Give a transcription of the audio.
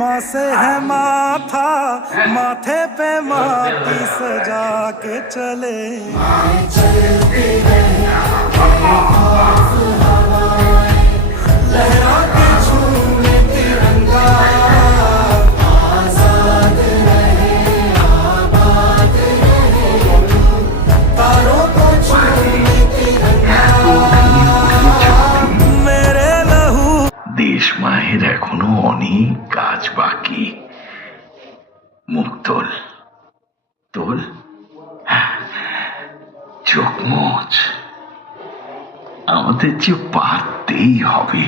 माँ से है माथा, माथे पे माटी सजा के चले। लहरा के झूमे तिरंगा, आजाद रहे आबाद रहे, तारों को झूमे तिरंगा। मेरे लहू দেশ মায়ের এখনো অনেক কাজ বাকি। মুখ তোল, তোল, চোখ মোচ, আমাদের যে পারতেই হবে।